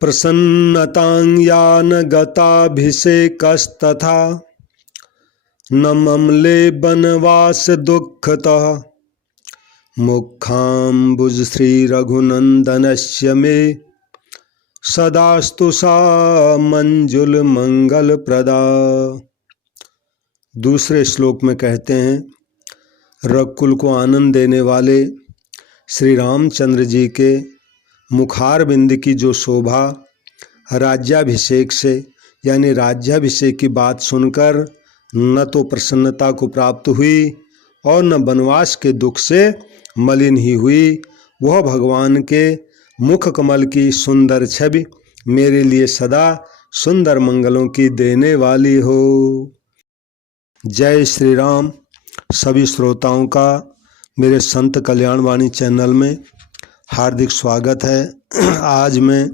प्रसन्नतां यान गताभिषेकस्तथा न ममले बनवास दुःखतः मुखाम्बुज श्री रघुनंदनस्य मे सदास्तु सा मंजुल मंगल प्रदा। दूसरे श्लोक में कहते हैं, रघुकुल को आनंद देने वाले श्री रामचंद्र जी के मुखारबिंद की जो शोभा राज्याभिषेक से यानी राज्याभिषेक की बात सुनकर न तो प्रसन्नता को प्राप्त हुई और न वनवास के दुख से मलिन ही हुई, वह भगवान के मुख कमल की सुंदर छवि मेरे लिए सदा सुंदर मंगलों की देने वाली हो। जय श्री राम। सभी श्रोताओं का मेरे संत कल्याण वाणी चैनल में हार्दिक स्वागत है। आज मैं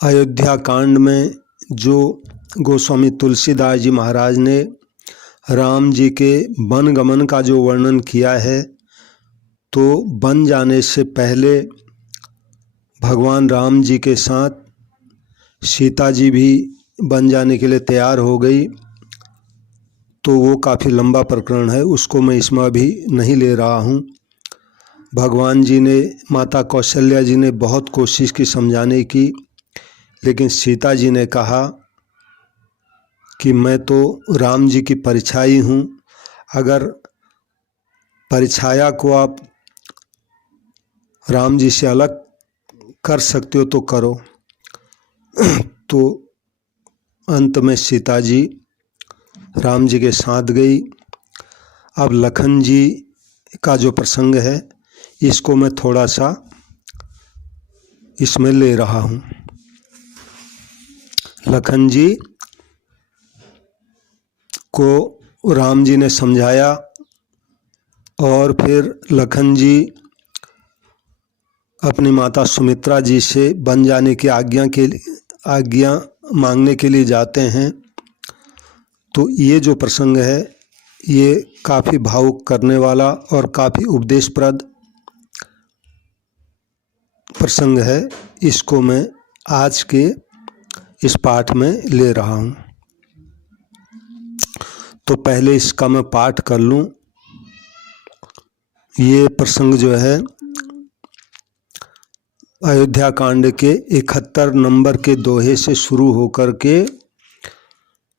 अयोध्या कांड में जो गोस्वामी तुलसीदास जी महाराज ने राम जी के वन गमन का जो वर्णन किया है, तो बन जाने से पहले भगवान राम जी के साथ सीता जी भी बन जाने के लिए तैयार हो गई, तो वो काफ़ी लंबा प्रकरण है, उसको मैं इसमें अभी नहीं ले रहा हूँ। भगवान जी ने, माता कौशल्या जी ने बहुत कोशिश की समझाने की, लेकिन सीता जी ने कहा कि मैं तो राम जी की परिछाई हूँ, अगर परिछाया को आप राम जी से अलग कर सकते हो तो करो। तो अंत में सीता जी राम जी के साथ गई। अब लखन जी का जो प्रसंग है, इसको मैं थोड़ा सा इसमें ले रहा हूँ। लखन जी को राम जी ने समझाया और फिर लखन जी अपनी माता सुमित्रा जी से बन जाने की आज्ञा मांगने के लिए जाते हैं। तो ये जो प्रसंग है, ये काफ़ी भावुक करने वाला और काफ़ी उपदेशप्रद प्रसंग है। इसको मैं आज के इस पाठ में ले रहा हूँ। तो पहले इसका मैं पाठ कर लूँ। ये प्रसंग जो है अयोध्या कांड के 71 नंबर के दोहे से शुरू होकर के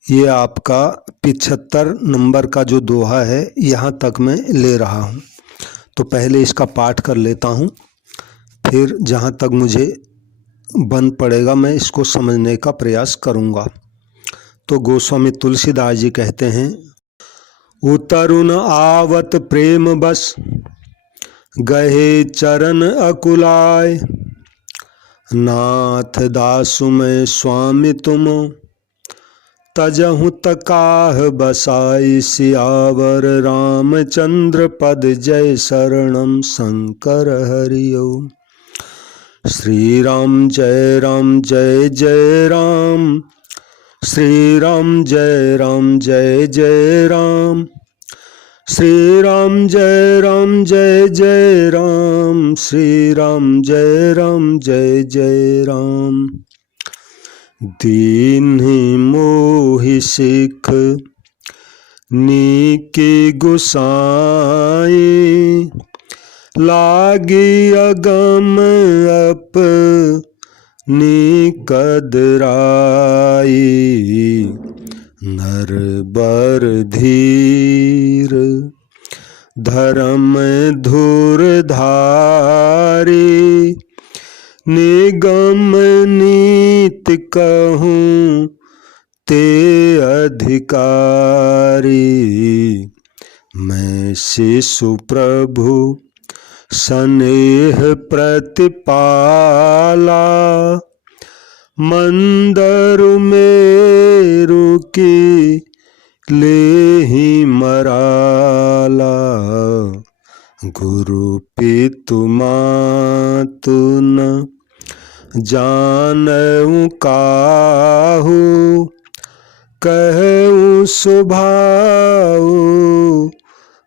ये आपका 75 नंबर का जो दोहा है, यहाँ तक मैं ले रहा हूँ। तो पहले इसका पाठ कर लेता हूँ, फिर जहाँ तक मुझे बन पड़ेगा मैं इसको समझने का प्रयास करूँगा। तो गोस्वामी तुलसीदास जी कहते हैं, उतरुन आवत प्रेम बस गहे चरण अकुलाय, नाथ दासु मैं स्वामी तुम तजहु तकाह बसाई, सियावर रामचंद्र पद जय शरणम शंकर हरिओ। श्री राम जय राम जय जय राम, श्री राम जय राम जय जय राम, श्री राम जय राम जय जय राम, श्री राम जय राम जय जय राम। दीन्हि मोहि सिख नीके गुसाई, लागी अगम अपनी कदराई, नर बर धीर धर्म धुर धारी, निगम नीति कहूँ ते अधिकारी, मैं शिशु प्रभु स्नेह प्रतिपाला, मंदरु मेरु की लेहि मराला, गुरु पितु मातु न जानऊ काहू, कहूँ सुभाऊ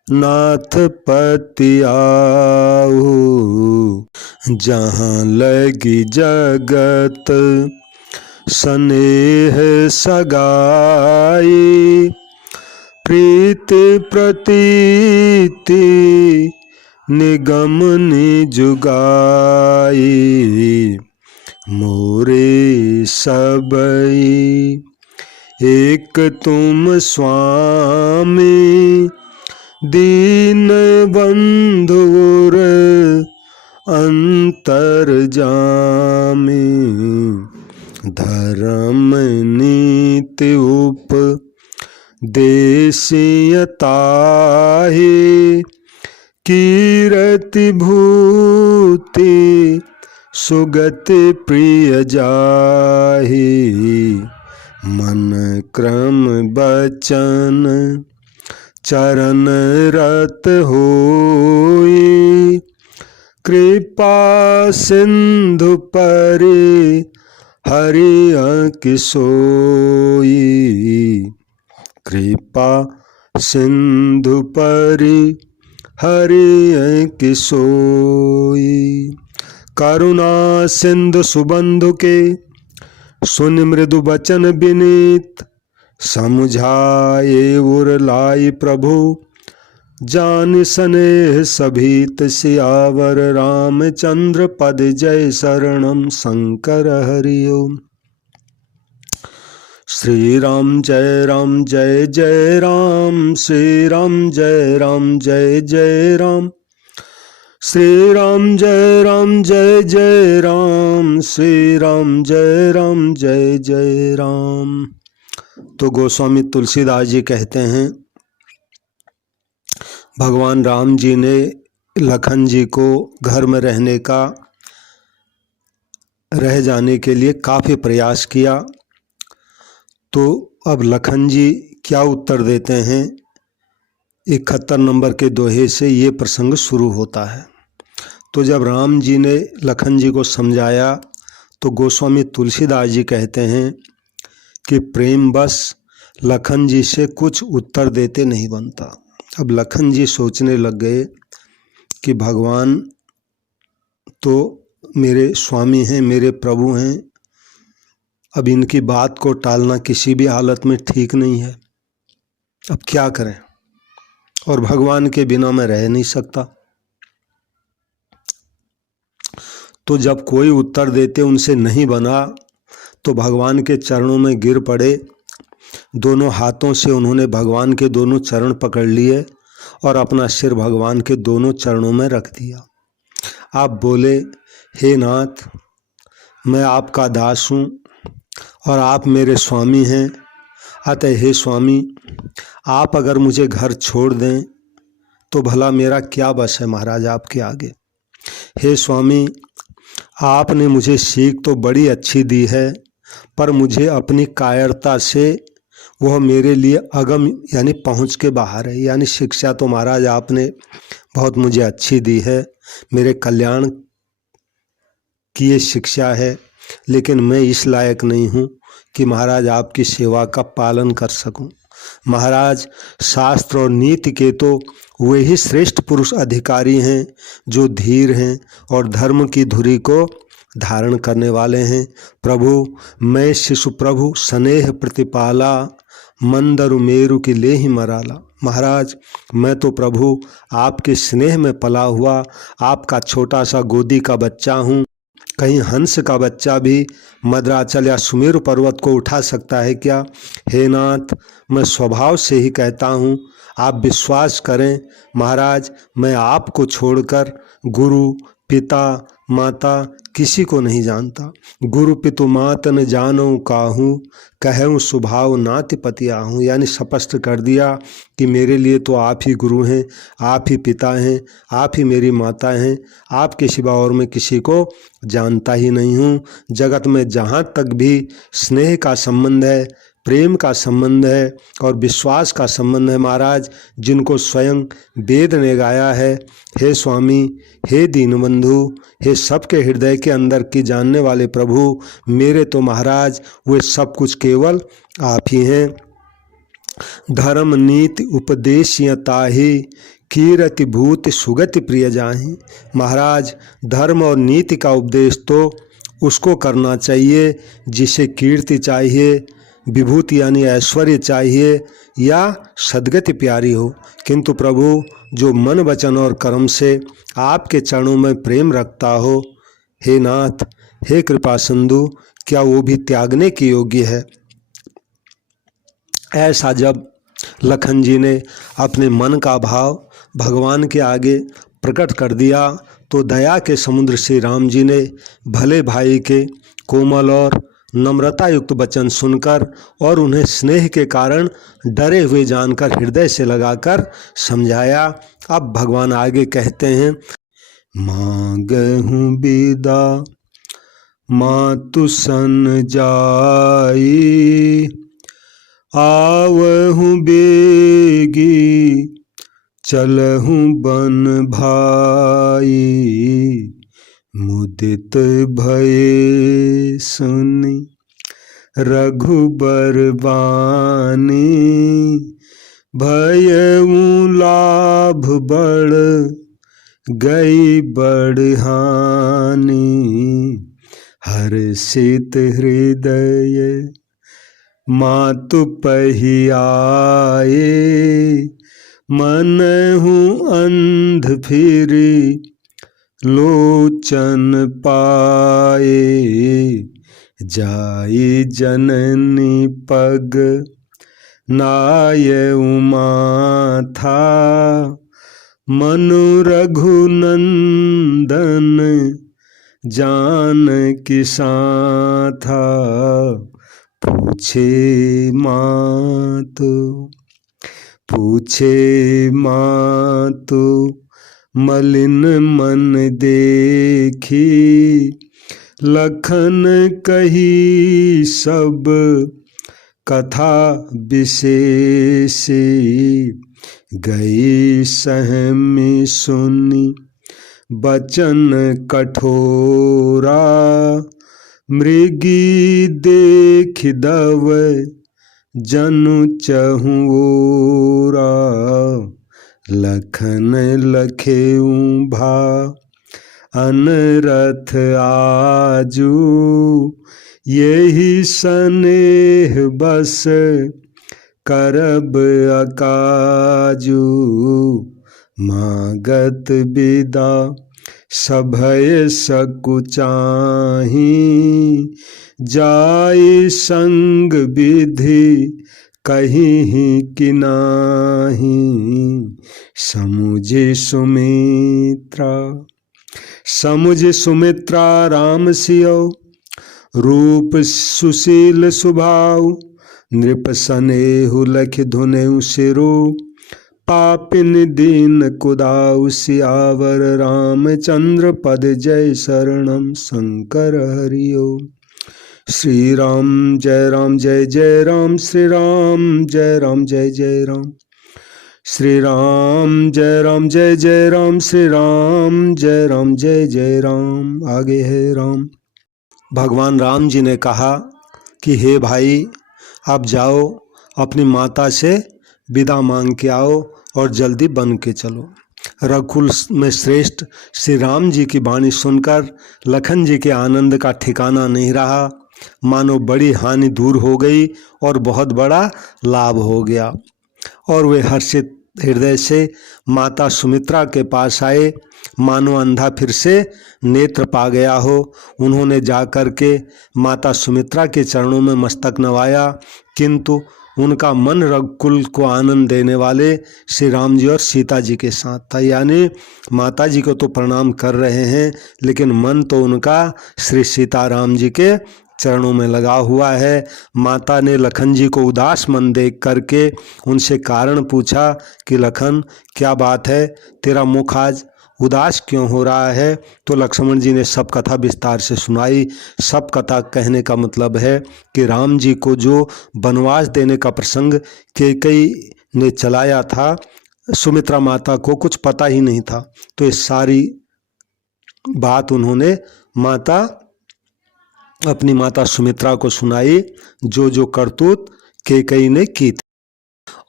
नाथ पति आऊ, जहाँ लगी जगत स्नेह सगाई, प्रीति प्रतीति निगम निजुगाई, मोरे सबई एक तुम स्वामी, दीन बंधुर अंतर्जामी, धर्म नीति उपदेशियताहि, कीरति भूति सुगति प्रिय जाहि, मन क्रम बचन चरण रत होई, कृपा सिंधु परि हरि अँकि सोई, कृपा सिंधु परि हरि अँकि सोई, करुणा सिंधु सुबंधु के सुन मृदु बचन विनीत, समुझाए उर लाई प्रभु, जान स्नेह सभीत, सियावर रामचंद्र पद जय शरणम शंकर हरि ओम। श्री राम जय जय राम, श्री राम जय जय राम, श्री राम जय जय राम, श्री राम जय जय राम। तो गोस्वामी तुलसीदास जी कहते हैं, भगवान राम जी ने लखन जी को घर में रह जाने के लिए काफ़ी प्रयास किया। तो अब लखन जी क्या उत्तर देते हैं, 71 नंबर के दोहे से ये प्रसंग शुरू होता है। तो जब राम जी ने लखन जी को समझाया तो गोस्वामी तुलसीदास जी कहते हैं कि प्रेम बस लखन जी से कुछ उत्तर देते नहीं बनता। अब लखन जी सोचने लग गए कि भगवान तो मेरे स्वामी हैं, मेरे प्रभु हैं, अब इनकी बात को टालना किसी भी हालत में ठीक नहीं है, अब क्या करें, और भगवान के बिना मैं रह नहीं सकता। तो जब कोई उत्तर देते उनसे नहीं बना तो भगवान के चरणों में गिर पड़े, दोनों हाथों से उन्होंने भगवान के दोनों चरण पकड़ लिए और अपना सिर भगवान के दोनों चरणों में रख दिया। आप बोले, हे नाथ, मैं आपका दास हूँ और आप मेरे स्वामी हैं, अतः हे स्वामी, आप अगर मुझे घर छोड़ दें तो भला मेरा क्या बस है महाराज आपके आगे। हे स्वामी, आपने मुझे सीख तो बड़ी अच्छी दी है, पर मुझे अपनी कायरता से वह मेरे लिए अगम यानी पहुँच के बाहर है। यानी शिक्षा तो महाराज आपने बहुत मुझे अच्छी दी है, मेरे कल्याण की ये शिक्षा है, लेकिन मैं इस लायक नहीं हूँ कि महाराज आपकी सेवा का पालन कर सकूं। महाराज, शास्त्र और नीति के तो वे ही श्रेष्ठ पुरुष अधिकारी हैं जो धीर हैं और धर्म की धुरी को धारण करने वाले हैं। प्रभु, मैं शिशु प्रभु स्नेह प्रतिपाला, मंदरु मेरु की ले ही मराला। महाराज, मैं तो प्रभु आपके स्नेह में पला हुआ आपका छोटा सा गोदी का बच्चा हूँ। कहीं हंस का बच्चा भी मद्राचल या सुमेरु पर्वत को उठा सकता है क्या? हे नाथ, मैं स्वभाव से ही कहता हूँ, आप विश्वास करें महाराज, मैं आपको छोड़कर गुरु पिता माता किसी को नहीं जानता। गुरु पितु मात न जानूं काहूँ, कहूँ स्वभाव नाति पतिया हूँ। यानी स्पष्ट कर दिया कि मेरे लिए तो आप ही गुरु हैं, आप ही पिता हैं, आप ही मेरी माता हैं, आपके सिवा और मैं किसी को जानता ही नहीं हूँ। जगत में जहाँ तक भी स्नेह का संबंध है, प्रेम का संबंध है और विश्वास का संबंध है महाराज, जिनको स्वयं वेद ने गाया है, हे स्वामी, हे दीनबंधु, हे सबके हृदय के अंदर की जानने वाले प्रभु, मेरे तो महाराज वे सब कुछ केवल आप ही हैं। धर्म नीति उपदेश ताहि कीरति भूति सुगति प्रिय जाहि। महाराज, धर्म और नीति का उपदेश तो उसको करना चाहिए जिसे कीर्ति चाहिए, विभूति यानी ऐश्वर्य चाहिए या सद्गति प्यारी हो, किंतु प्रभु जो मन वचन और कर्म से आपके चरणों में प्रेम रखता हो, हे नाथ, हे कृपा सिंधु, क्या वो भी त्यागने के योग्य है। ऐसा जब लखन जी ने अपने मन का भाव भगवान के आगे प्रकट कर दिया तो दया के समुद्र श्री राम जी ने भले भाई के कोमल और नम्रता युक्त वचन सुनकर और उन्हें स्नेह के कारण डरे हुए जानकर हृदय से लगाकर समझाया। अब भगवान आगे कहते हैं, मांगहूँ बिदा मातु सन जाई, आवहूँ बेगी चलहूँ बन भाई, मुदित भये सुनि रघुबर बानी, भयऊ लाभ बढ़ गई बढ़हानि, हर्षित हृदय मातु पहियाए, मनहु अंध फिरी लोचन पाए, जाई जननी पग नाय उमाथा, मनु रघुनंदन जान की साथा, पूछे मातु मलिन मन देखी, लखन कही सब कथा विशेषी, गई सहमी सुनी बचन कठोरा, मृगी देख दव जनु चहुओरा, लखन लखेऊ भा अनरथ आजू, यही स्नेह बस करब अकाजू, मागत बिदा सभय सकुचाही, जाय संग विधि कहीं कि नाही, समुझ सुमित्रा राम सियो, रूप सुशील सुभाव, नृप सनेहु लख धुनेउ सिरो, पापिन दीन कुदाउ सियावर रामचंद्र पद जय शरणम शंकर हरिओ। श्री राम जय राम जय जय राम, श्री राम जय राम जय जय राम, श्री राम जय राम जय जय राम, श्री राम जय राम जय जय राम। आगे है राम। भगवान राम जी ने कहा कि हे भाई, आप जाओ अपनी माता से विदा मांग के आओ और जल्दी बन के चलो। रघुकुल में श्रेष्ठ श्री राम जी की वाणी सुनकर लखन जी के आनंद का ठिकाना नहीं रहा, मानो बड़ी हानि दूर हो गई और बहुत बड़ा लाभ हो गया। और वे हर्षित हृदय से माता सुमित्रा के पास आए, मानो अंधा फिर से नेत्र पा गया हो। उन्होंने जाकर के माता सुमित्रा के चरणों में मस्तक नवाया, किंतु उनका मन रघुकुल को आनंद देने वाले श्री राम जी और सीता जी के साथ था। यानी माता जी को तो प्रणाम कर रहे हैं, लेकिन मन तो उनका श्री सीताराम जी के चरणों में लगा हुआ है। माता ने लखन जी को उदास मन देख करके उनसे कारण पूछा कि लखन, क्या बात है, तेरा मुख आज उदास क्यों हो रहा है। तो लक्ष्मण जी ने सब कथा विस्तार से सुनाई। सब कथा कहने का मतलब है कि राम जी को जो वनवास देने का प्रसंग कैकेयी ने चलाया था, सुमित्रा माता को कुछ पता ही नहीं था। तो ये सारी बात उन्होंने अपनी माता सुमित्रा को सुनाई, जो जो करतूत कैकेयी ने की थी।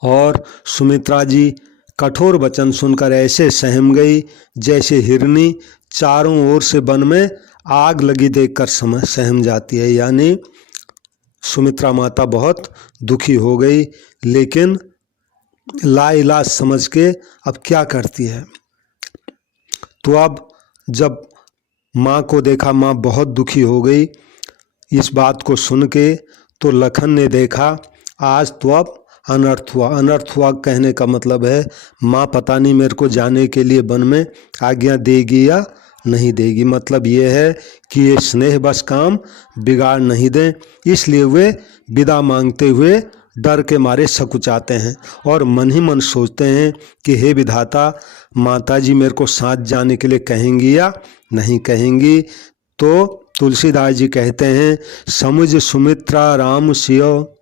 और सुमित्रा जी कठोर वचन सुनकर ऐसे सहम गई जैसे हिरनी चारों ओर से वन में आग लगी देखकर सहम जाती है। यानी सुमित्रा माता बहुत दुखी हो गई, लेकिन लाइलाज समझ के अब क्या करती है। तो अब जब माँ को देखा, माँ बहुत दुखी हो गई इस बात को सुन के, तो लखन ने देखा आज तो अब अनर्थ हुआ। अनर्थ हुआ कहने का मतलब है माँ पता नहीं मेरे को जाने के लिए वन में आज्ञा देगी या नहीं देगी। मतलब ये है कि ये स्नेह बस काम बिगाड़ नहीं दें, इसलिए वे विदा मांगते हुए डर के मारे सकुचाते हैं और मन ही मन सोचते हैं कि हे विधाता, माताजी मेरे को साथ जाने के लिए कहेंगी या नहीं कहेंगी। तो तुलसीदास जी कहते हैं, समुझ सुमित्रा राम सियो,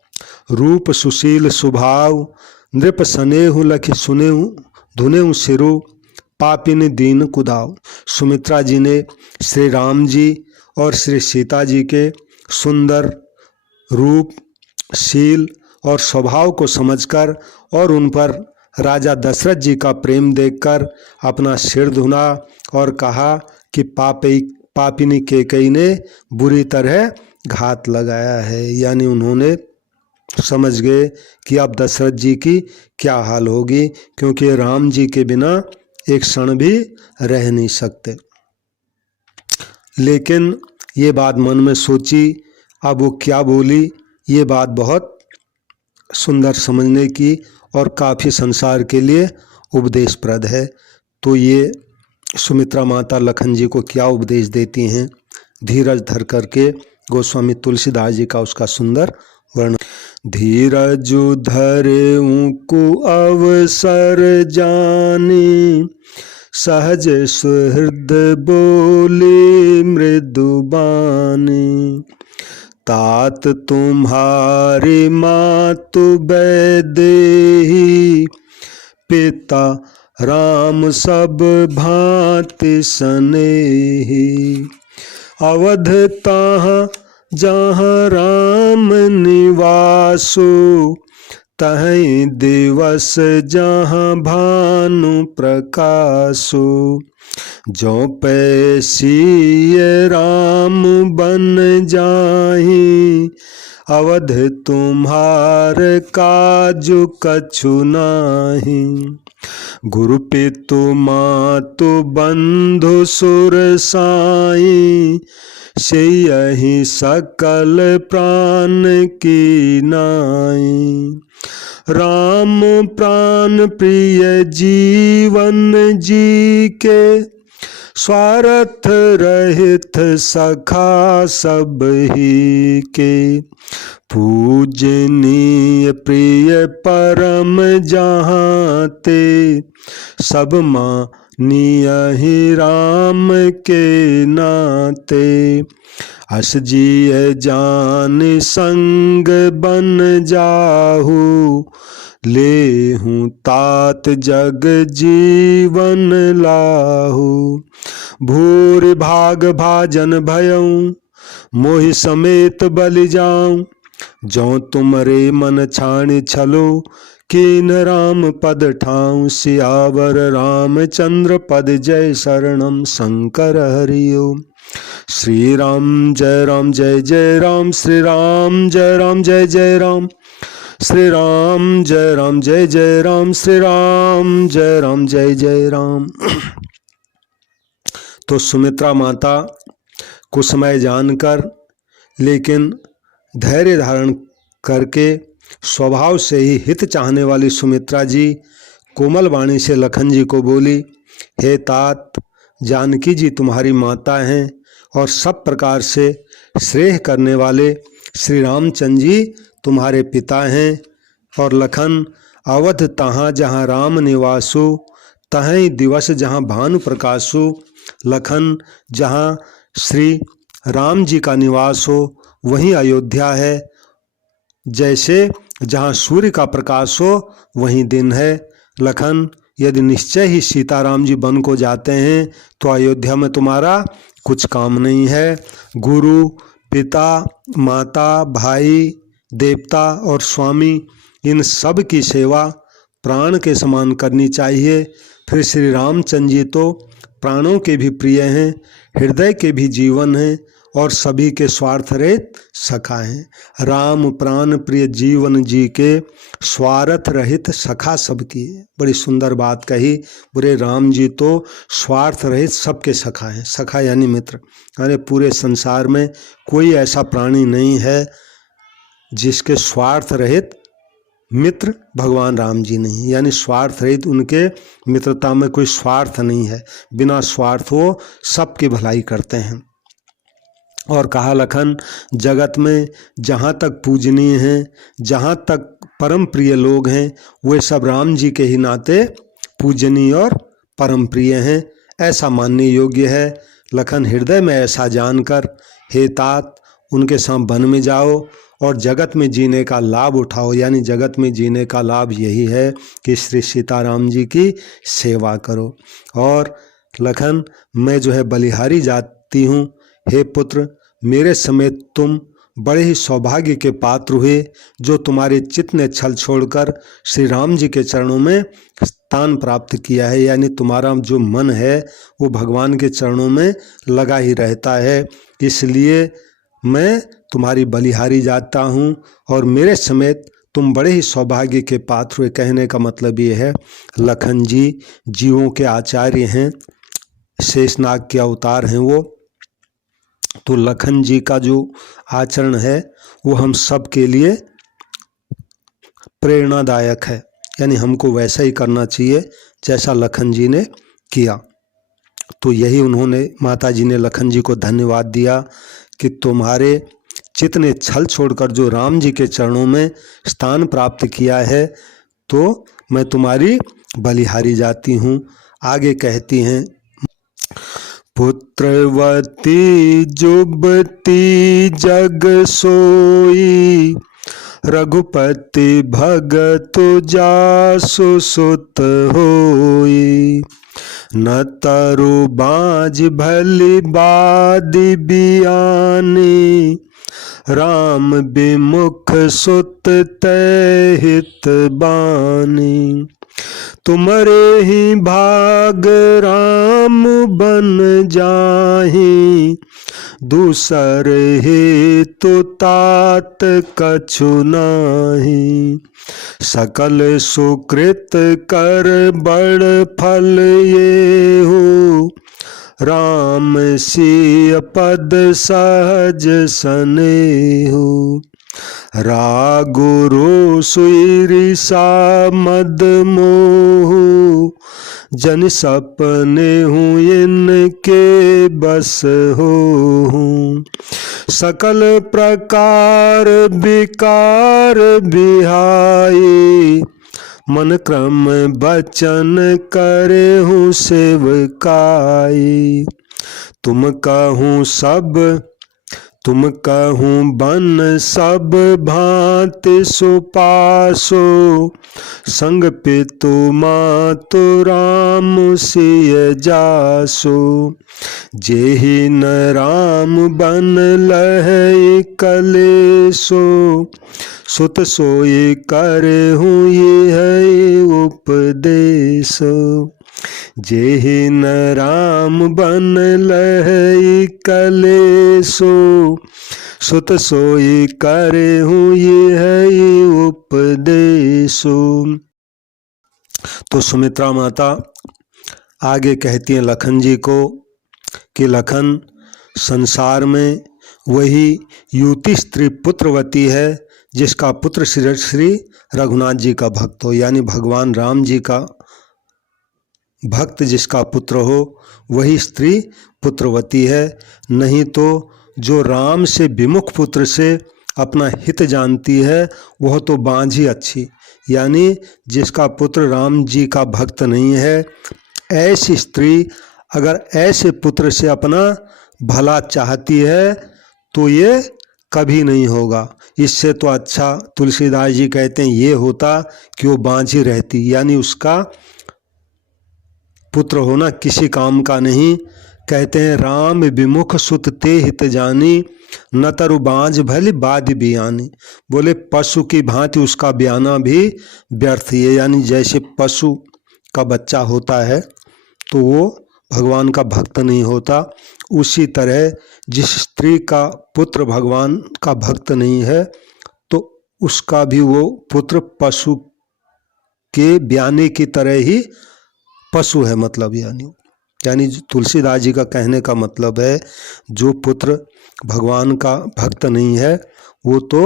रूप सुशील स्वभाव, नृप स्नेहु लखि सुनेहु धुनेहु सिरु, पापिन दीन कुदाव। सुमित्रा जी ने श्री राम जी और श्री सीता जी के सुंदर रूप, शील और स्वभाव को समझकर और उन पर राजा दशरथ जी का प्रेम देखकर अपना सिर धुना और कहा कि पापिनी कैकेयी ने बुरी तरह घात लगाया है। यानी उन्होंने समझ गए कि अब दशरथ जी की क्या हाल होगी, क्योंकि राम जी के बिना एक क्षण भी रह नहीं सकते। लेकिन ये बात मन में सोची, अब वो क्या बोली, ये बात बहुत सुंदर समझने की और काफ़ी संसार के लिए उपदेशप्रद है। तो ये सुमित्रा माता लखन जी को क्या उपदेश देती हैं, धीरज धर करके गोस्वामी तुलसीदास जी का उसका सुंदर वर्णन। धीरज धरेऊं को अवसर जानी, सहज सुहृद बोली मृदुबानी, तात तुम्हारी मातु वैदेही, पिता राम सब भांति स्नेही, अवध तहाँ जहाँ राम निवासो, तहीं दिवस जहाँ भानु प्रकाशो, जो पैसी राम बन जाहि, अवध तुम्हार काजु कछु नाही, गुरु पितु मातु बंधु सुर साई, से यही सकल प्राण की नाई, राम प्राण प्रिय जीवन जी के, स्वार्थ रहित सखा सब ही के, पूजनीय प्रिय परम जहाँ ते, सब मानियहि राम के नाते, अस जिय जान संग बन जाहु, लेहूं तात जग जीवन लाहू, भूरि भाग भाजन भयऊं, मोहि समेत बलि जाऊं, जो तुमरे मन छानि छलो, कीन राम पद ठाऊं, सियावर रामचंद्र पद जय शरणम शंकर हरिओ। श्री राम जय राम जय जय राम, श्री राम जय राम जय जय राम, श्री राम जय राम जय जय राम, श्री राम जय राम जय जय राम। तो सुमित्रा माता कुसमय जानकर, लेकिन धैर्य धारण करके स्वभाव से ही हित चाहने वाली सुमित्रा जी कोमल वाणी से लखन जी को बोली, हे तात, जानकी जी तुम्हारी माता हैं और सब प्रकार से श्रेय करने वाले श्री रामचंद्र जी तुम्हारे पिता हैं। और लखन, अवध तहाँ जहाँ राम निवासो, तहीं दिवस जहाँ भानु प्रकाशो। लखन, जहाँ श्री राम जी का निवास हो वहीं अयोध्या है, जैसे जहाँ सूर्य का प्रकाश हो वहीं दिन है। लखन, यदि निश्चय ही सीताराम जी वन को जाते हैं तो अयोध्या में तुम्हारा कुछ काम नहीं है। गुरु, पिता, माता, भाई, देवता और स्वामी इन सब की सेवा प्राण के समान करनी चाहिए। फिर श्री रामचंद्र जी तो प्राणों के भी प्रिय हैं, हृदय के भी जीवन हैं और सभी के स्वार्थ रहित सखा हैं। राम प्राण प्रिय जीवन जी के स्वार्थ रहित सखा सबकी। बड़ी सुंदर बात कही। बुरे राम जी तो स्वार्थ रहित सबके सखा हैं। सखा यानी मित्र। अरे पूरे संसार में कोई ऐसा प्राणी नहीं है जिसके स्वार्थ रहित मित्र भगवान राम जी नहीं, यानी स्वार्थ रहित उनके मित्रता में कोई स्वार्थ नहीं है। बिना स्वार्थ वो सबकी भलाई करते हैं। और कहा लखन, जगत में जहाँ तक पूजनीय हैं, जहाँ तक परम प्रिय लोग हैं, वे सब राम जी के ही नाते पूजनीय और परम प्रिय हैं, ऐसा मानने योग्य है। लखन हृदय में ऐसा जानकर हे तात उनके साथ वन में जाओ और जगत में जीने का लाभ उठाओ। यानी जगत में जीने का लाभ यही है कि श्री सीताराम जी की सेवा करो। और लखन, मैं जो है बलिहारी जाती हूँ। हे पुत्र, मेरे समेत तुम बड़े ही सौभाग्य के पात्र हुए जो तुम्हारे चित्त ने छल छोड़कर श्री राम जी के चरणों में स्थान प्राप्त किया है। यानी तुम्हारा जो मन है वो भगवान के चरणों में लगा ही रहता है। इसलिए मैं तुम्हारी बलिहारी जाता हूँ और मेरे समेत तुम बड़े ही सौभाग्य के पात्र हुए। कहने का मतलब ये है, लखन जी जीवों के आचार्य हैं, शेषनाग के अवतार हैं वो। तो लखन जी का जो आचरण है वो हम सब के लिए प्रेरणादायक है। यानी हमको वैसा ही करना चाहिए जैसा लखन जी ने किया। तो यही उन्होंने, माता जी ने लखन जी को धन्यवाद दिया कि तुम्हारे चित्त ने छल छोड़कर जो राम जी के चरणों में स्थान प्राप्त किया है, तो मैं तुम्हारी बलिहारी जाती हूँ। आगे कहती हैं, पुत्रवती जुबती जग सोई, रघुपति भगत जासु सुत होई। न तरु बाज भली बादि बियानी, राम विमुख सुत तै हित बानी। तुमरे ही भाग राम बन जाहि, दूसर हे तो तात कछु नाही। सकल सुकृत कर बड़ फल ये हो, राम सिय पद सहज सनेहु। रागुरु सुईरिसा मद मोहु, जन सपने हूँ इनके बस हो। सकल प्रकार विकार बिहाई, मन क्रम बचन करे हूँ सेवकाई। तुम कहूँ बन सब भांति सुपासो, संग पितु मातु राम सिय जासो। जेहि न राम बन लहै कलेसो, सुत सोई करहूँ ये है उपदेशो। जेहि न राम बन लहै कलेसो, सुत सोई करहूँ ये है उपदेशो। तो सुमित्रा माता आगे कहती हैं लखन जी को कि लखन, संसार में वही युति स्त्री पुत्रवती है जिसका पुत्र श्री रघुनाथ जी का भक्त हो। यानी भगवान राम जी का भक्त जिसका पुत्र हो वही स्त्री पुत्रवती है। नहीं तो जो राम से विमुख पुत्र से अपना हित जानती है वह तो बांझ ही अच्छी। यानी जिसका पुत्र राम जी का भक्त नहीं है, ऐसी स्त्री अगर ऐसे पुत्र से अपना भला चाहती है तो ये कभी नहीं होगा। इससे तो अच्छा तुलसीदास जी कहते हैं ये होता कि वो बांझी रहती, यानी उसका पुत्र होना किसी काम का नहीं। कहते हैं राम विमुख सुत ते हित जानी, न तरु बाँझ भली बाध बियानी। बोले पशु की भांति उसका बयाना भी व्यर्थ ही है। यानी जैसे पशु का बच्चा होता है तो वो भगवान का भक्त नहीं होता, उसी तरह जिस स्त्री का पुत्र भगवान का भक्त नहीं है तो उसका भी वो पुत्र पशु के बयाने की तरह ही पशु है। मतलब यानी तुलसीदास जी का कहने का मतलब है जो पुत्र भगवान का भक्त नहीं है वो तो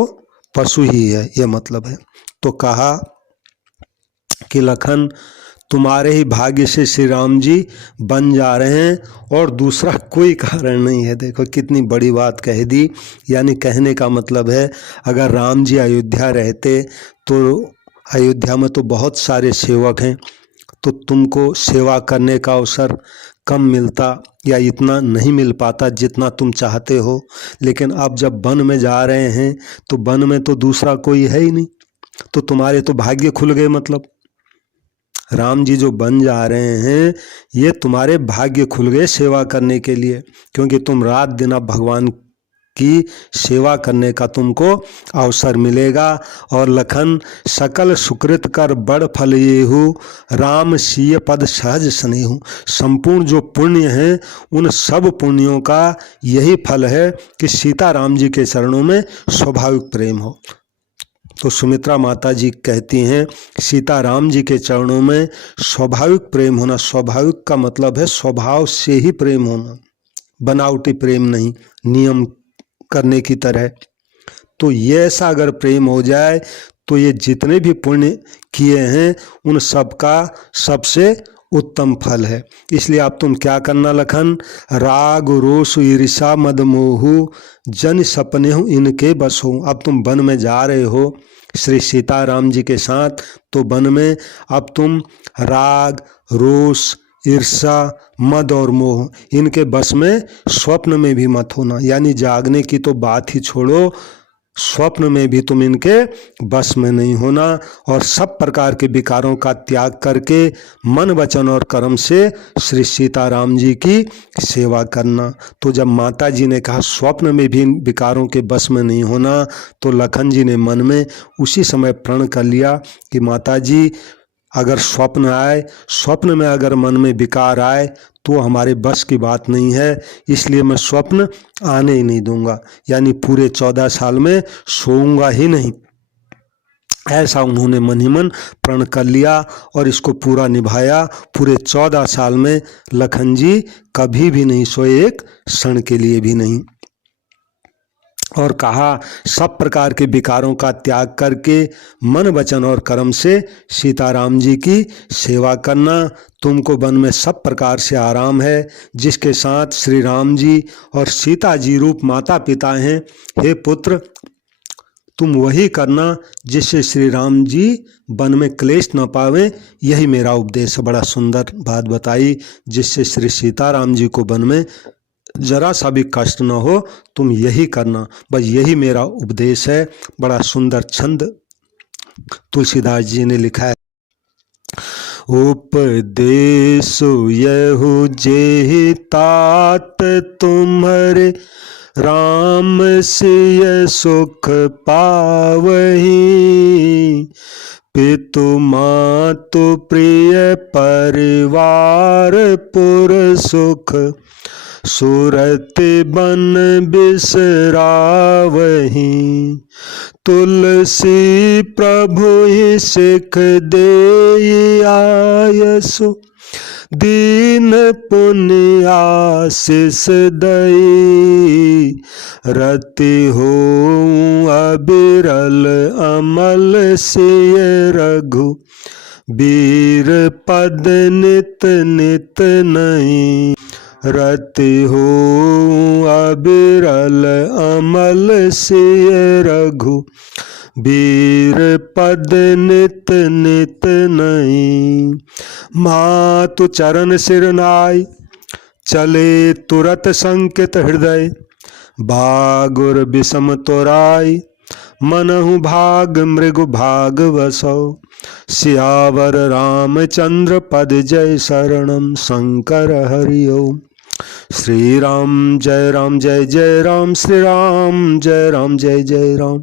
पशु ही है, ये मतलब है। तो कहा कि लखन तुम्हारे ही भाग्य से श्री राम जी बन जा रहे हैं और दूसरा कोई कारण नहीं है। देखो कितनी बड़ी बात कह दी। यानी कहने का मतलब है अगर राम जी अयोध्या रहते तो अयोध्या में तो बहुत सारे सेवक हैं, तो तुमको सेवा करने का अवसर कम मिलता या इतना नहीं मिल पाता जितना तुम चाहते हो। लेकिन अब जब वन में जा रहे हैं तो वन में तो दूसरा कोई है ही नहीं, तो तुम्हारे तो भाग्य खुल गए। मतलब राम जी जो बन जा रहे हैं ये तुम्हारे भाग्य खुल गए सेवा करने के लिए, क्योंकि तुम रात दिन अब भगवान की सेवा करने का तुमको अवसर मिलेगा। और लखन सकल सुकृत कर बड़ फल येहू, राम सीय पद सहज स्नेहू। संपूर्ण जो पुण्य हैं उन सब पुण्यों का यही फल है कि सीता राम जी के चरणों में स्वाभाविक प्रेम हो। तो सुमित्रा माता जी कहती हैं सीता राम जी के चरणों में स्वाभाविक प्रेम होना। स्वाभाविक का मतलब है स्वभाव से ही प्रेम होना, बनावटी प्रेम नहीं, नियम करने की तरह। तो ये ऐसा अगर प्रेम हो जाए तो ये जितने भी पुण्य किए हैं उन सब का सबसे उत्तम फल है। इसलिए अब तुम क्या करना लखन, राग रोष ईर्षा मद मोहू, जन सपने हो इनके बस हो। अब तुम वन में जा रहे हो श्री सीताराम जी के साथ, तो वन में अब तुम राग रोष ईर्षा मद और मोह इनके बस में स्वप्न में भी मत होना। यानी जागने की तो बात ही छोड़ो, स्वप्न में भी तुम इनके बस में नहीं होना। और सब प्रकार के विकारों का त्याग करके मन वचन और कर्म से श्री सीताराम जी की सेवा करना। तो जब माता जी ने कहा स्वप्न में भी इन विकारों के बस में नहीं होना, तो लखन जी ने मन में उसी समय प्रण कर लिया कि माता जी अगर स्वप्न आए, स्वप्न में अगर मन में विकार आए तो हमारे बस की बात नहीं है, इसलिए मैं स्वप्न आने ही नहीं दूंगा। यानी पूरे 14 साल में सोऊंगा ही नहीं, ऐसा उन्होंने मन ही मन प्रण कर लिया और इसको पूरा निभाया। पूरे 14 साल में लखन जी कभी भी नहीं सोए, एक क्षण के लिए भी नहीं। और कहा सब प्रकार के विकारों का त्याग करके मन वचन और कर्म से सीताराम जी की सेवा करना। तुमको वन में सब प्रकार से आराम है, जिसके साथ श्री राम जी और सीता जी रूप माता पिता हैं। हे पुत्र तुम वही करना जिससे श्री राम जी वन में क्लेश न पावे, यही मेरा उपदेश है। बड़ा सुंदर बात बताई, जिससे श्री सीताराम जी को वन में जरा सा भी कष्ट न हो, तुम यही करना, बस यही मेरा उपदेश है। बड़ा सुंदर छंद तुलसीदास जी ने लिखा है। उपदेश यहु जेहि तात तुम्हारे, राम सिय सुख पावही। पितु मातु प्रिय परिवार पुर सुख, सुरति बन बिसरावही। तुलसी प्रभु ही सिख दे आयसु, दीन पुण्य आशीष दई। रति हो अबिरल अमल सिय रघु, वीर पद नित नित नहीं। रति हो अबिरल अमल सिय रघु, वीर पद नित नित नहीं। मातु चरण सिर नाय, चले तुरत संकित हृदय। भागुर विषम तोराय, मनहु भाग मृग भाग वसौ। सियावर रामचंद्र पद जय शरणम शंकर हरि ओम। श्री राम जय जय राम, श्री राम जय जय राम,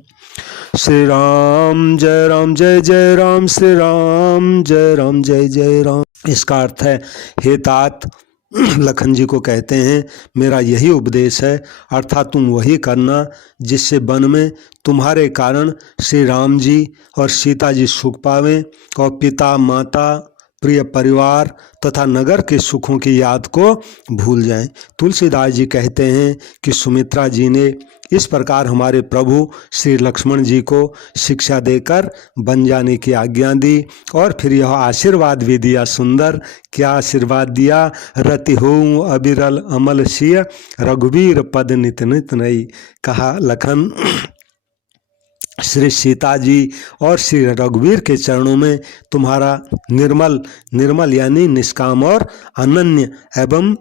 श्री राम जय जय राम, श्री राम जय जय राम। इसका अर्थ है, हे तात, लखन जी को कहते हैं, मेरा यही उपदेश है, अर्थात तुम वही करना जिससे वन में तुम्हारे कारण श्री राम जी और सीता जी सुख पावें और पिता माता प्रिय परिवार तथा नगर के सुखों की याद को भूल जाएं। तुलसीदास जी कहते हैं कि सुमित्रा जी ने इस प्रकार हमारे प्रभु श्री लक्ष्मण जी को शिक्षा देकर बन जाने की आज्ञा दी और फिर यह आशीर्वाद भी दिया। सुंदर क्या आशीर्वाद दिया, रति होऊं अबिरल अमल सिय, रघुवीर पद नित नित नई। कहा लखन श्री सीता जी और श्री रघुवीर के चरणों में तुम्हारा निर्मल यानी निष्काम और अनन्य एवं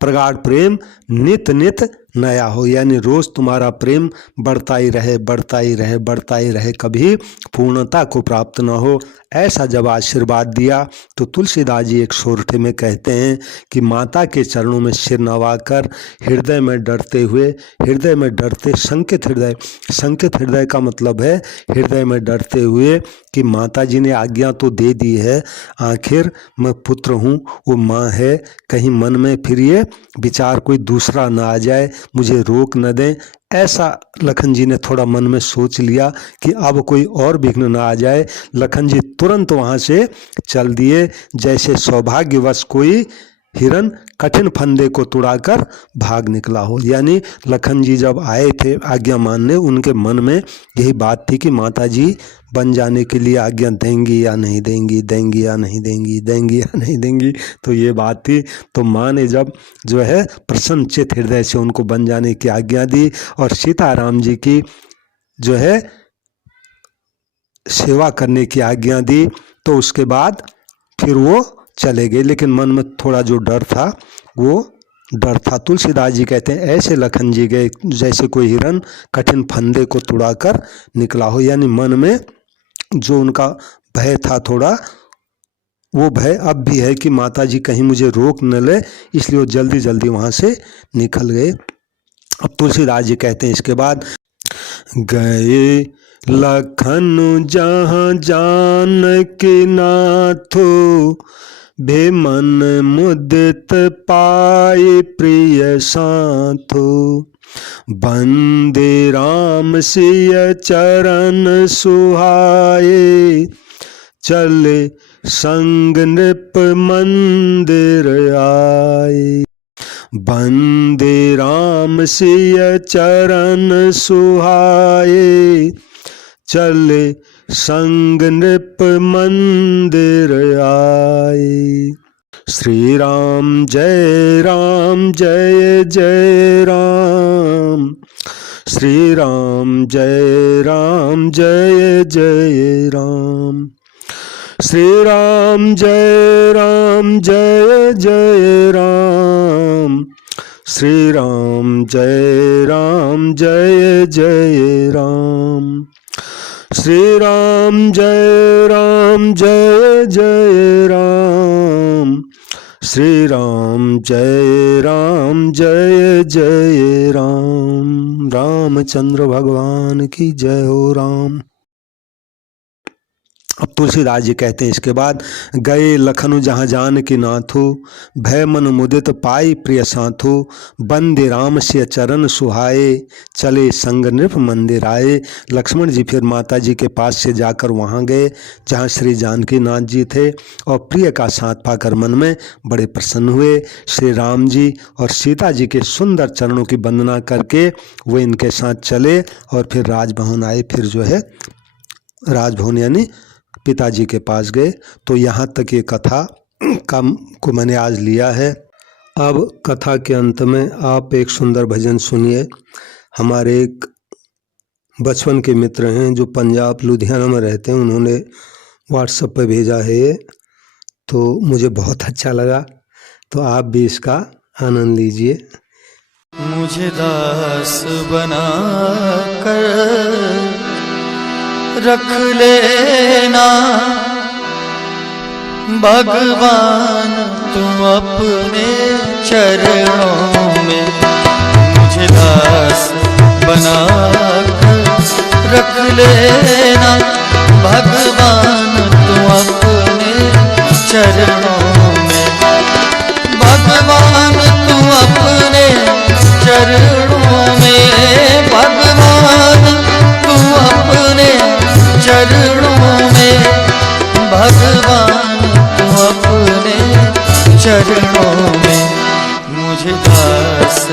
प्रगाढ़ प्रेम नित नित नया हो, यानी रोज तुम्हारा प्रेम बढ़ता ही रहे, कभी पूर्णता को प्राप्त न हो। ऐसा जब आशीर्वाद दिया तो तुलसीदास जी एक सोरठे में कहते हैं कि माता के चरणों में सिर नवाकर हृदय में डरते संकित हृदय का मतलब है हृदय में डरते हुए कि माता जी ने आज्ञा तो दे दी है, आखिर मैं पुत्र हूँ, वो माँ है, कहीं मन में फिर ये विचार कोई दूसरा ना आ जाए, मुझे रोक न दें। ऐसा लखन जी ने थोड़ा मन में सोच लिया कि अब कोई और विघ्न ना आ जाए। लखन जी तुरंत वहाँ से चल दिए, जैसे सौभाग्यवश कोई हिरन कठिन फंदे को तुड़ाकर भाग निकला हो। यानी लखन जी जब आए थे आज्ञा मानने, उनके मन में यही बात थी कि माता जी बन जाने के लिए आज्ञा देंगी या नहीं देंगी, तो ये बात थी। तो माँ ने जब जो है प्रसन्नचित हृदय से उनको बन जाने की आज्ञा दी और सीताराम जी की जो है सेवा करने की आज्ञा दी, तो उसके बाद फिर वो चले गए। लेकिन मन में थोड़ा जो डर था वो डर था। तुलसीदास जी कहते हैं ऐसे लखन जी गए जैसे कोई हिरन कठिन फंदे को तुड़ाकर निकला हो, यानी मन में जो उनका भय था थोड़ा, वो भय अब भी है कि माता जी कहीं मुझे रोक न ले, इसलिए वो जल्दी जल्दी वहाँ से निकल गए। अब तुलसीदास जी कहते हैं इसके बाद, गए लखन जहाँ जानकी नाथो, भे मन मुदित पाए प्रिय साथो, बंदे राम सिय चरण सुहाए, चले संग नृप मंदिर आए। बंदे राम सिय चरण सुहाए, चले संग नृप मंदिर आए। श्री राम जय जय राम, श्री राम जय जय राम, श्री राम जय जय राम, श्री राम जय जय राम, श्री राम जय जय राम, श्री राम जय जय राम। रामचंद्र भगवान की जय हो राम। अब तुलसीदास जी कहते हैं इसके बाद, गए लखनु जहाँ जानकी नाथो, भय मन मुदित पाई प्रिय साथो, बंदे राम से चरण सुहाए, चले संग नृप मंदिर आए। लक्ष्मण जी फिर माता जी के पास से जाकर वहाँ गए जहाँ श्री जानकी नाथ जी थे और प्रिय का साथ पाकर मन में बड़े प्रसन्न हुए। श्री राम जी और सीता जी के सुंदर चरणों की वंदना करके वो इनके साथ चले और फिर राजभवन आए। फिर जो है राजभवन यानी पिताजी के पास गए। तो यहाँ तक ये कथा को मैंने आज लिया है। अब कथा के अंत में आप एक सुंदर भजन सुनिए। हमारे एक बचपन के मित्र हैं जो पंजाब लुधियाना में रहते हैं, उन्होंने व्हाट्सएप पे भेजा है ये, तो मुझे बहुत अच्छा लगा, तो आप भी इसका आनंद लीजिए। मुझे दास बना कर रख लेना, भगवान तुम अपने चरणों में मुझे दास बना कर रख लेना। भगवान तुम अपने चरणों में, भगवान तुम अपने चरणों में, भगवान तुम अपने चरणों में, भगवान तुम अपने चरणों में मुझे दास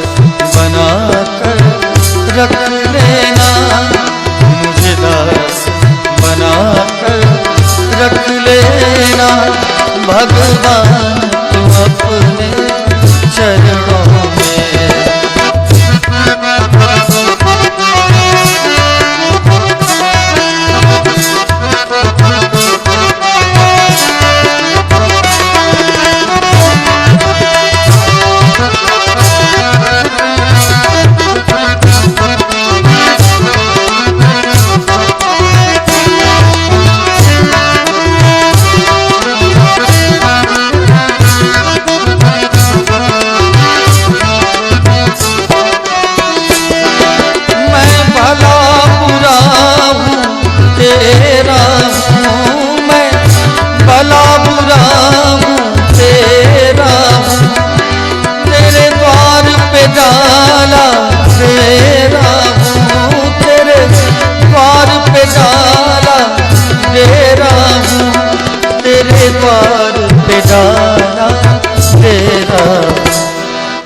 बना कर रख लेना। मुझे दास बना कर रख लेना। भगवान तुम अपने चरणों में।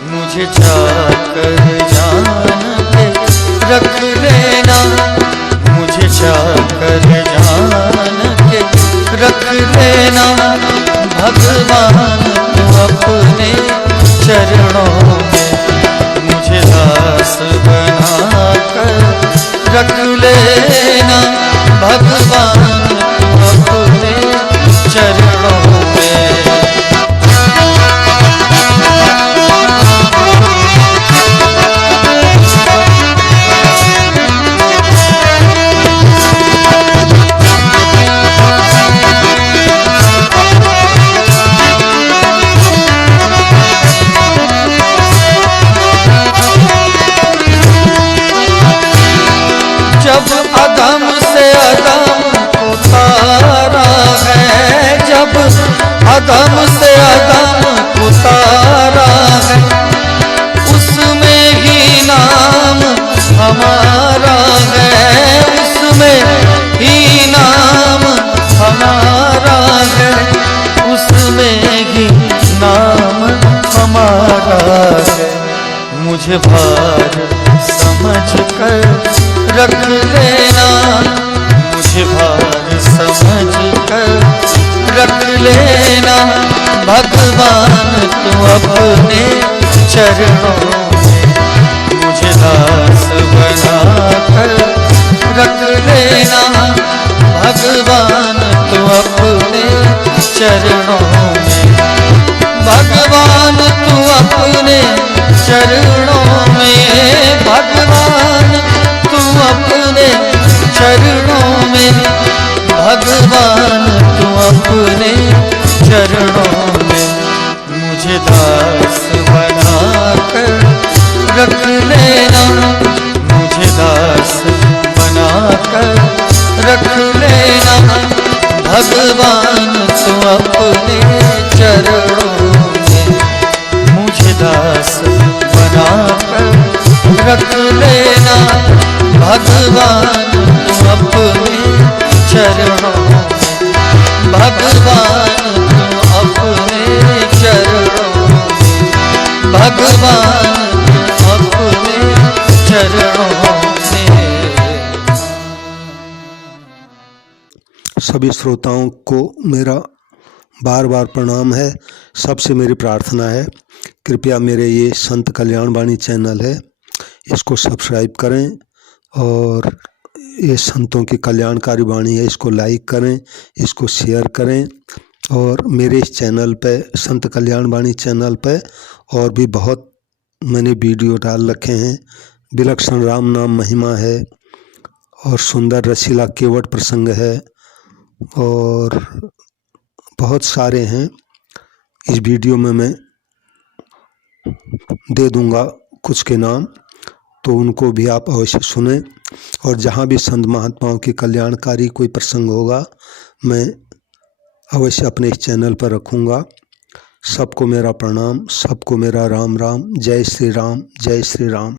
मुझे चाकर जान के रख लेना। मुझे चाकर जान के रख लेना। भगवान तुम अपने चरणों में मुझे दास बना कर रख लेना। भगवान तुम अपने चरणों में। जब अदम से अदम उतारा है, जब अदम से अदम उतारा है, उसमें ही नाम हमारा है। उसमें ही नाम हमारा है। उसमें ही नाम हमारा है। मुझे भार समझ कर रख लेना। मुझे भार समझ कर रख लेना। भगवान तुम अपने चरणों में मुझे दास बना कर रख लेना। भगवान तुम अपने चरणों में। भगवान तुम अपने चरणों में। भगवान तुम अपने चरणों में। भगवान तुम अपने चरणों में मुझे दास बना कर रख लेना। मुझे दास बना कर रख लेना। भगवान तुम अपने चरणों में मुझे दास बना कर रख लेना। भगवान तुम अपने चरणों में। भगवान तुम अपने चरणों में। भगवान तुम अपने चरणों में। सभी श्रोताओं को मेरा बार बार प्रणाम है। सबसे मेरी प्रार्थना है, कृपया मेरे ये संत कल्याण वाणी चैनल है, इसको सब्सक्राइब करें और ये संतों की कल्याणकारी वाणी है, इसको लाइक करें, इसको शेयर करें। और मेरे इस चैनल पे, संत कल्याण वाणी चैनल पे, और भी बहुत मैंने वीडियो डाल रखे हैं। विलक्षण राम नाम महिमा है और सुंदर रसीला केवट प्रसंग है और बहुत सारे हैं, इस वीडियो में मैं दे दूंगा कुछ के नाम, तो उनको भी आप अवश्य सुने। और जहाँ भी संत महात्माओं की कल्याणकारी कोई प्रसंग होगा मैं अवश्य अपने इस चैनल पर रखूँगा। सबको मेरा प्रणाम, सबको मेरा राम राम। जय श्री राम, जय श्री राम।